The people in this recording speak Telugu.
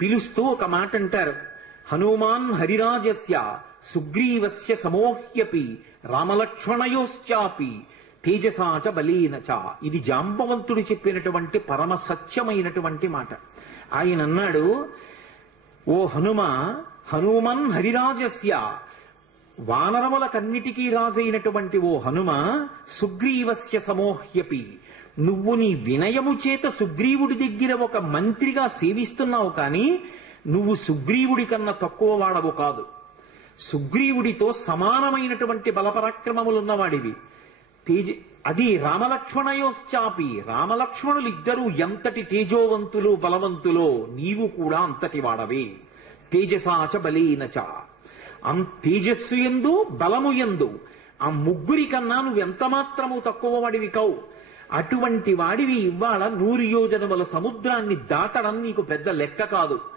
పిలుస్తూ ఒక మాట అంటారు, హనుమాన్ హరిరాజస్య సుగ్రీవస్య సమోహ్యపి రామలక్ష్మణయోశ్చాపి తేజసాచ బలేనచ. ఇది జాంబవంతుడు చెప్పినటువంటి పరమ సత్యమైనటువంటి మాట. ఆయన అన్నాడు, ఓ హనుమ, హనుమన్ హరిరాజస్య, వానరములకన్నిటికీ రాజైనటువంటి ఓ హనుమ, సుగ్రీవస్య సమోహ్యపి, నువ్వు నీ వినయము చేత సుగ్రీవుడి దగ్గర ఒక మంత్రిగా సేవిస్తున్నావు, కానీ నువ్వు సుగ్రీవుడి కన్నా తక్కువ వాడవు కాదు. సుగ్రీవుడితో సమానమైనటువంటి బలపరాక్రమములున్నవాడివి. అది రామలక్ష్మణయోశ్చాపి, రామలక్ష్మణులు ఇద్దరూ ఎంతటి తేజోవంతులు బలవంతులో నీవు కూడా అంతటి వాడవే. తేజసాచ బలేనచ, తేజస్సు యందు బలము యందు ఆ ముగ్గురి కన్నా నువ్వెంత మాత్రము తక్కువ వాడివి కావు. అటువంటి వాడివి ఇవాళ 100 యోజనముల సముద్రాన్ని దాటడం నీకు పెద్ద లెక్క కాదు.